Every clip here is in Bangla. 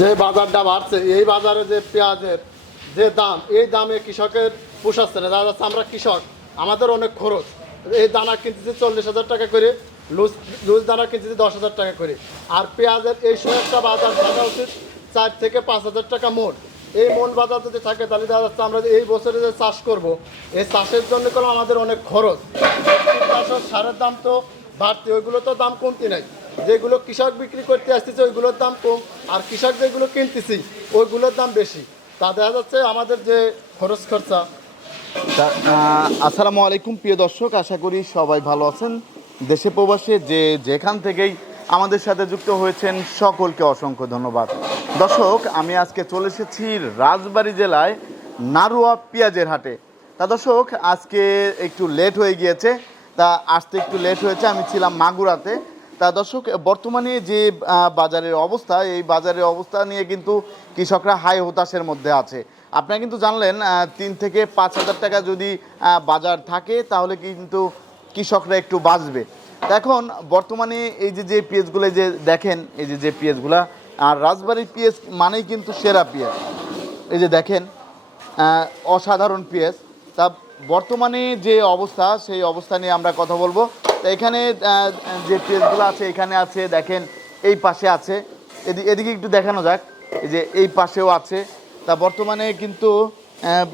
যে বাজারটা বাড়ছে, এই বাজারে যে পেঁয়াজের যে দাম, এই দামে কৃষকের পোষাচ্ছে না। যাচ্ছে আমরা কৃষক, আমাদের অনেক খরচ। এই দানা কিনতেছি চল্লিশ হাজার টাকা করে, লুজ লুজ দানা কিনতেছি দশ হাজার টাকা করে। আর পেঁয়াজের এই সময় একটা বাজার থাকা উচিত, চার থেকে পাঁচ হাজার টাকা মোট। এই মন বাজার যদি থাকে, তাহলে দেখা যাচ্ছে আমরা এই বছরে যে চাষ করব, এই চাষের জন্য কোনো আমাদের অনেক খরচ। কীটনাশক সারের দাম তো বাড়তি, ওইগুলো তো দাম কমতি নাই। যেগুলো কৃষক বিক্রি করতে আসতেছে, ওইগুলোর দাম কম। আর কৃষক যেগুলো কিনতেছি, ওইগুলোর দাম বেশি। তা দেখা যাচ্ছে আমাদের যে খরচ খরচা। আসসালামু আলাইকুম প্রিয় দর্শক, আশা করি সবাই ভালো আছেন। দেশে প্রবাসে যে যেখান থেকেই আমাদের সাথে যুক্ত হয়েছেন, সকলকে অসংখ্য ধন্যবাদ। দর্শক, আমি আজকে চলে এসেছি রাজবাড়ী জেলায় নারুয়া পেঁয়াজের হাটে। তা দর্শক, আজকে একটু লেট হয়ে গিয়েছে। তা আসতে একটু লেট হয়েছে, আমি ছিলাম মাগুরাতে। তা দর্শক, বর্তমানে যে বাজারের অবস্থা, এই বাজারের অবস্থা নিয়ে কিন্তু কৃষকরা হাই হতাশের মধ্যে আছে। আপনারা কিন্তু জানলেন তিন থেকে পাঁচ হাজার টাকা যদি বাজার থাকে, তাহলে কিন্তু কৃষকরা একটু বাঁচবে। এখন বর্তমানে এই যে যে পেঁয়াজগুলো যে দেখেন, এই যে যে পেঁয়াজগুলা, আর রাজবাড়ির পেঁয়াজ মানেই কিন্তু সেরা পেঁয়াজ। এই যে দেখেন অসাধারণ পেঁয়াজ। তা বর্তমানে যে অবস্থা, সেই অবস্থা নিয়ে আমরা কথা বলব। এখানে যে পেঁয়াজগুলো আছে এখানে আছে দেখেন এই পাশে আছে। এদি- এদিকে একটু দেখানো যাক যে এই পাশেও আছে। তা বর্তমানে কিন্তু আহ,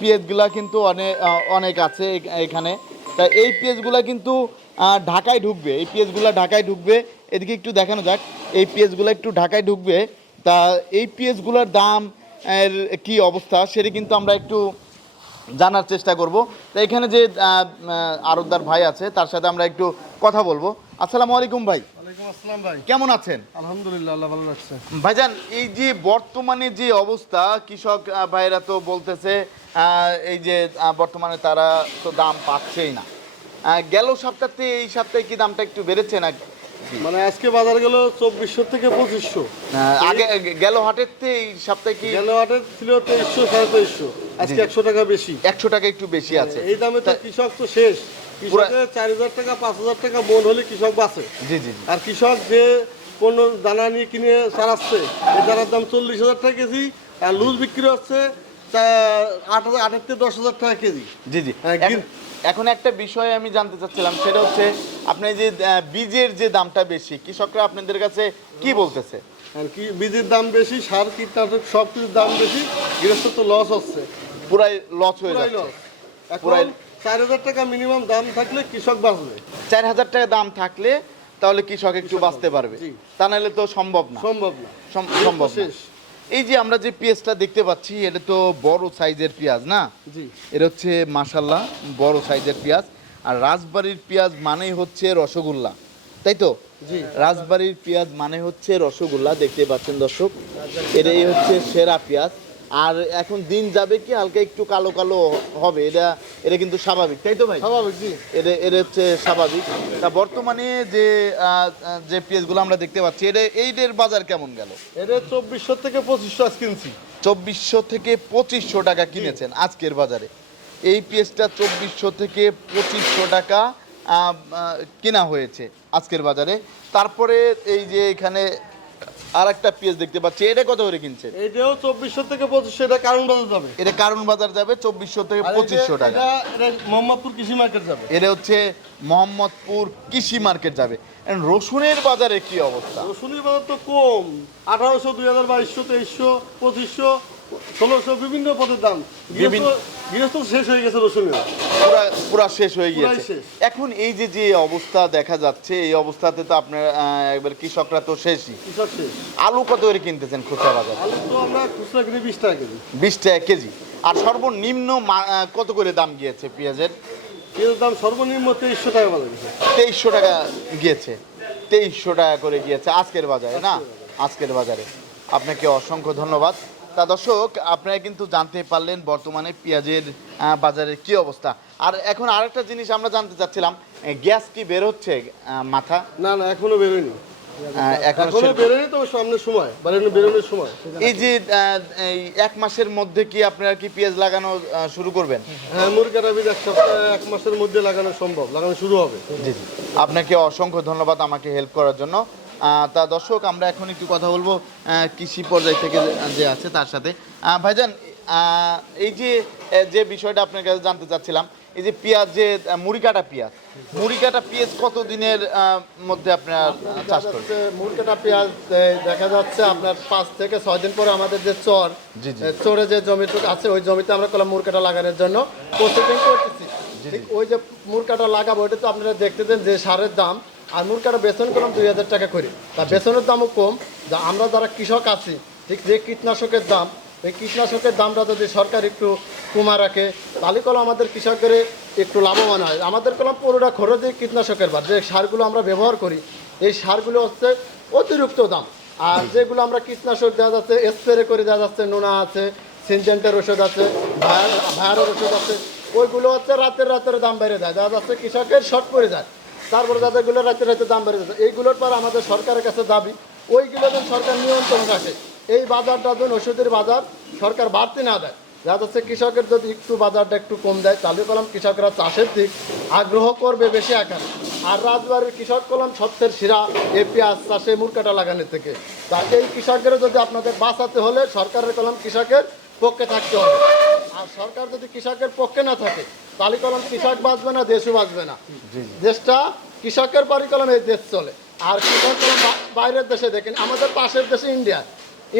পেঁয়াজগুলা কিন্তু অনেক অনেক আছে এখানে। তা এই পেঁয়াজগুলা কিন্তু ঢাকায় ঢুকবে। এই পেঁয়াজগুলা ঢাকায় ঢুকবে। এদিকে একটু দেখানো যাক এই পেঁয়াজগুলো একটু ঢাকায় ঢুকবে। তা এই পেঁয়াজগুলোর দাম এর কী অবস্থা সেটা কিন্তু আমরা একটু জানার চেষ্টা করব। তো এখানে যে আরবদার ভাই আছে তার সাথে আমরা একটু কথা বলব। আসসালামু আলাইকুম ভাই। আসসালাম ভাই। কেমন আছেন? আলহামদুলিল্লাহ আল্লাহ ভালো রাখছে। ভাইজান এই যে বর্তমানে যে অবস্থা কৃষক ভাইরা তো বলতেছে এই যে বর্তমানে তারা তো দাম পাচ্ছেই না। গেল সপ্তাহে এই সপ্তাহে কি দামটা একটু বেড়েছে না মানে আজকে বাজার গেল চব্বিশশো থেকে পঁচিশশো। আগে গেল হাটের এই সপ্তাহে কি গেল হাটে ছিল তেইশশো সাড়ে তেইশশো। আজকে জি। একশো টাকা বেশি। একশো টাকা একটু বেশি আছে। এই দামে তো কৃষক তো শেষ। কৃষকের চার হাজার টাকা পাঁচ হাজার টাকা মন হলে কৃষক বাঁচে। জি জি। আর কৃষক যে পণ্য দানা নিয়ে কিনে চালাচ্ছে এই দানার দাম চল্লিশ হাজার টাকা কেজি আর লুজ বিক্রি হচ্ছে আট হাজার আটের থেকে দশ হাজার টাকা কেজি। জি জি। হ্যাঁ, এখন- একটা বিষয় আমি জানতে চাচ্ছিলাম সেটা হচ্ছে আপনি যে বীজের যে দামটা বেশি কৃষকরা আপনাদের কাছে কি বলতেছে? আর কি বীজের দাম বেশি সার কীটনাশক সব কিছুর দাম বেশি গৃহস্থ তো লস হচ্ছে। পুরাই লস হয়ে যাচ্ছে। পুরাই- চার হাজার টাকা মিনিমাম দাম থাকলে কৃষক বাঁচবে। চার হাজার টাকা দাম থাকলে তাহলে কৃষক একটু বাঁচতে পারবে। তা নাহলে তো সম্ভব না। সম্ভব না। সম্ভব শেষ। এই যে আমরা যে পেঁয়াজটা দেখতে পাচ্ছি এটা তো বড় সাইজের পেঁয়াজ না? জি। এটা হচ্ছে মাসাল্লাহ বড় সাইজের পেঁয়াজ। আর রাজবাড়ির পেঁয়াজ মানেই হচ্ছে রসগোল্লা তাই তো? জি। রাজবাড়ির পেঁয়াজ মানে হচ্ছে রসগোল্লা দেখতে পাচ্ছেন দর্শক। এটাই হচ্ছে সেরা পেঁয়াজ। আর এখন দিন যাবে কি হালকা একটু কালো কালো হবে এটা এটা কিন্তু স্বাভাবিক তাই তো ভাই? স্বাভাবিক জি। এটা এটা হচ্ছে স্বাভাবিক। তা বর্তমানে যে যে পেঁয়াজগুলো আমরা দেখতে পাচ্ছি এটা এইদের বাজার কেমন গেল? এটা চব্বিশশো থেকে পঁচিশশো আজ কিনছি। চব্বিশশো থেকে পঁচিশশো টাকা কিনেছেন আজকের বাজারে। এই পেঁয়াজটা চব্বিশশো থেকে পঁচিশশো টাকা কেনা হয়েছে আজকের বাজারে। তারপরে এই যে এখানে আর একটা পেঁয়াজ দেখতে পাচ্ছি। এটা কত করে কিনছে এটাও চব্বিশশো থেকে পঁচিশশো এটা কারণ বাজার যাবে। এটা কারণ বাজার যাবে চব্বিশশো থেকে পঁচিশশো টাকা। মোহাম্মদপুর কৃষি মার্কেট যাবে। এটা হচ্ছে মোহাম্মদপুর কৃষি মার্কেট যাবে। রসুনের বাজারে কি অবস্থা? রসুনের বাজার তো কম। আঠারোশো দুই হাজার বাইশশো তেইশশো পঁচিশশো ষোলোশো বিভিন্ন পদের দাম। গৃহস্থ- শেষ হয়ে গেছে রসুনের। পুরা পুরা শেষ হয়ে গিয়েছে। এখন এই যে যে অবস্থা দেখা যাচ্ছে এই অবস্থাতে তো আপনার একবার কৃষকরা তো শেষই। আলু কত করে কিনতেছেন খুচরা বাজারে? আলু তো আমরা খুচরা কিনি বিশ টাকা কেজি। বিশ টাকা কেজি। আর সর্বনিম্ন কত করে দাম গিয়েছে পেঁয়াজের? পেঁয়াজের দাম সর্বনিম্ন তেইশশো টাকা বাজার তেইশশো টাকা গিয়েছে। তেইশশো টাকা করে গিয়েছে আজকের বাজারে না? আজকের বাজারে। আপনাকে অসংখ্য ধন্যবাদ। তা দর্শক আপনারা কিন্তু জানতে পারলেন বর্তমানে পেঁয়াজের বাজারের কি অবস্থা। আর এখন আরেকটা জিনিস আমরা জানতে চাচ্ছিলাম গ্যাস কি বের হচ্ছে মাথা? না না এখনও বেরোয়নি। এখনও এখনও বেরোয়নি তবে সামনের সময় বেরোনো বেরোনোর সময়। এই যে এক মাসের মধ্যে কি আপনারা কি পেঁয়াজ লাগানো শুরু করবেন? হ্যাঁ মুরগাটা এক সপ্তাহ এক মাসের মধ্যে লাগানো সম্ভব লাগানো শুরু হবে। জি জি। আপনাকে অসংখ্য ধন্যবাদ আমাকে হেল্প করার জন্য। তা দর্শক আমরা এখন একটু কথা বলব কৃষি পর্যায় থেকে যে- আছে তার সাথে। ভাইজান এই যে যে বিষয়টা আপনার কাছে জানতে চাচ্ছিলাম এই যে পেঁয়াজ যে মুড়ি কাটা পেঁয়াজ মুড়ি কাটা পেঁয়াজ কত দিনের মধ্যে আপনার চাষ করেন? যাচ্ছে পেঁয়াজ দেখা যাচ্ছে আপনার পাঁচ থেকে ছয় দিন পরে আমাদের যে চর। চরে যে জমিটুকু আছে ওই জমিতে আমরা কলাম মুরগাটা লাগানোর জন্য প্রসেসিং করতেছি। ঠিক ওই যে মুরগাটা লাগাবো ওটা তো আপনারা দেখতে দেন যে সারের দাম। আর মুরগাটা বেতন করলাম দুই হাজার টাকা করে। তা বেতনের দামও কম। যা আমরা যারা কৃষক আছি, ঠিক যে কীটনাশকের দাম, এই কীটনাশকের দামটা যদি সরকার একটু কমা রাখে, তাহলে কলম আমাদের কৃষকের একটু লাভবান হয়। আমাদের কলম পুরোটা খরচই কীটনাশকের বার যে সারগুলো আমরা ব্যবহার করি, এই সারগুলো হচ্ছে অতিরিক্ত দাম। আর যেগুলো আমরা কীটনাশক দেওয়া যাচ্ছে, স্প্রে করে দেওয়া যাচ্ছে, নোনা আছে, সিনজেন্টের ওষুধ আছে, ভায়ার- ভায়ারের ওষুধ আছে, ওইগুলো হচ্ছে রাতের রাতের দাম বেড়ে যায়। দেখা যাচ্ছে কৃষকের শর্ট পড়ে যায় তারপরে যাদেরগুলো রাতে রাতে দাম বেড়ে যাচ্ছে, এইগুলোর পর আমাদের সরকারের কাছে দাবি, ওইগুলো যেন সরকার নিয়ন্ত্রণ রাখে। এই বাজারটা যেন ওষুধের বাজার সরকার বাড়তে না দেয়। দেখা যাচ্ছে কৃষকের যদি একটু বাজারটা একটু কম দেয়, তাহলে কলম কৃষকরা চাষের দিক আগ্রহ করবে বেশি আকারে। আর রাজবাড়ির কৃষক কলম সত্যের শিরা এ পেঁয়াজ চাষে মুরকাটা লাগানোর থেকে। তা এই কৃষকের যদি আপনাদের বাঁচাতে হলে সরকারের কলম কৃষকের পক্ষে থাকতে হবে। আর সরকার যদি কৃষকের পক্ষে না থাকে তাহলে কলম কৃষক বাঁচবে না দেশও বাঁচবে না। দেশটা কৃষকের পরই কলম এই দেশ চলে। আর কৃষক কলম বাইরের দেশে দেখেন আমাদের পাশের দেশে ইন্ডিয়া।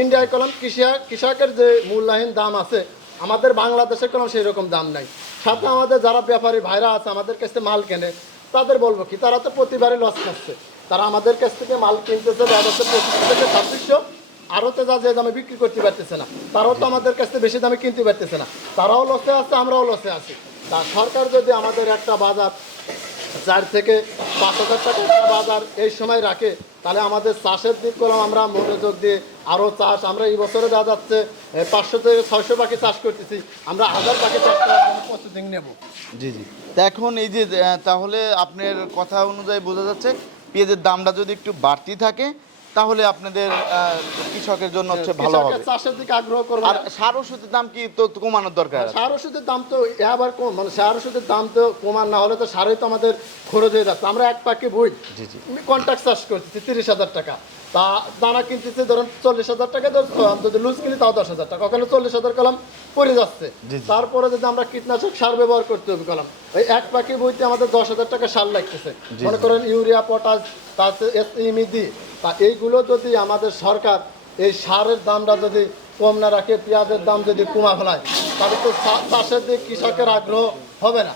ইন্ডিয়ায় কলম কৃষি কৃষকের যে মূল্যায়ন দাম আছে আমাদের বাংলাদেশের কোনো সেই রকম দাম নাই। সাথে আমাদের যারা ব্যাপারী ভাইরা আছে আমাদের কাছে মাল কেনে তাদের বলব কি তারা তো প্রতিবারই লস খাচ্ছে তারা আমাদের কাছ থেকে মাল কিনতেছে যাচ্ছে পঁচিশ থেকে ছাব্বিশশো আরও তো যা যে দামে বিক্রি করতে পারতেছে না তারাও তো আমাদের কাছ থেকে বেশি দামে কিনতে পারতেছে না। তারাও লসে আছে আমরাও লসে আছি। তা সরকার যদি আমাদের একটা বাজার চার থেকে পাঁচ হাজার টাকা বাজার এই সময় রাখে, তাহলে আমাদের চাষের দিক করলাম আমরা মনোযোগ দিয়ে আরও চাষ, আমরা এই বছরে যা যাচ্ছে পাঁচশো থেকে ছয়শো পাখি চাষ করতেছি, আমরা হাজার পাখি চাষ প্রস্তুতি নেব। জি জি। এখন এই যে তাহলে আপনার কথা অনুযায়ী বোঝা যাচ্ছে, পেঁয়াজের দামটা যদি একটু বাড়তি থাকে তাহলে আপনাদের কৃষকের জন্য হচ্ছে ভালো হবে। চাষের দিকে আগ্রহ করবে আর সার ওষুধের দাম কি তো কমানোর দরকার? সার ওষুধের দাম তো আবার কম মানে সার ওষুধের দাম তো কমান না হলে তো সারই তো আমাদের খরচ হয়ে যাচ্ছে। আমরা এক পাকে বই জি, জি। কন্ট্রাক্ট চাষ করতেছি তিরিশ হাজার টাকা। তা দানা কিনতেছি ধরুন চল্লিশ হাজার টাকা ধর যদি লুজ কিনি তাও দশ হাজার টাকা। ওখানে চল্লিশ হাজার কলাম পড়ে যাচ্ছে। তারপরে যদি আমরা কীটনাশক সার ব্যবহার করতে হবে কলম এই এক পাখি বইতে আমাদের দশ হাজার টাকা সার লাগতেছে। মনে করেন ইউরিয়া পটাশ তারপরে এসইমিডি তা এইগুলো যদি আমাদের সরকার এই সারের দামটা যদি কম না রাখে পেঁয়াজের দাম যদি কমা ফেলায় তাহলে তো চাষের দিকে কৃষকের আগ্রহ হবে না।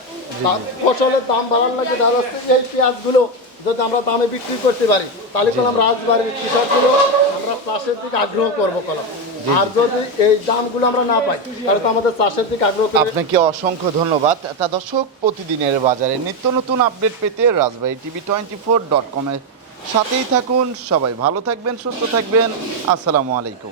ফসলের দাম বাড়ার লাগে দেখা যাচ্ছে এই পেঁয়াজগুলো যদি আমরা দামে বিক্রি করতে পারি তাহলে কলম রাজবাড়ির কৃষকগুলো আমরা চাষের দিকে আগ্রহ করব কলম। আর যদি এই দামগুলো আমরা না পাই তাহলে তো আমাদের চাষের দিকে আগ্রহ আপনাকে অসংখ্য ধন্যবাদ। তা দর্শক প্রতিদিনের বাজারে নিত্য নতুন আপডেট পেতে Rajbari TV twenty four dot কমের সাথেই থাকুন। সবাই ভালো থাকবেন সুস্থ থাকবেন। আসসালামু আলাইকুম।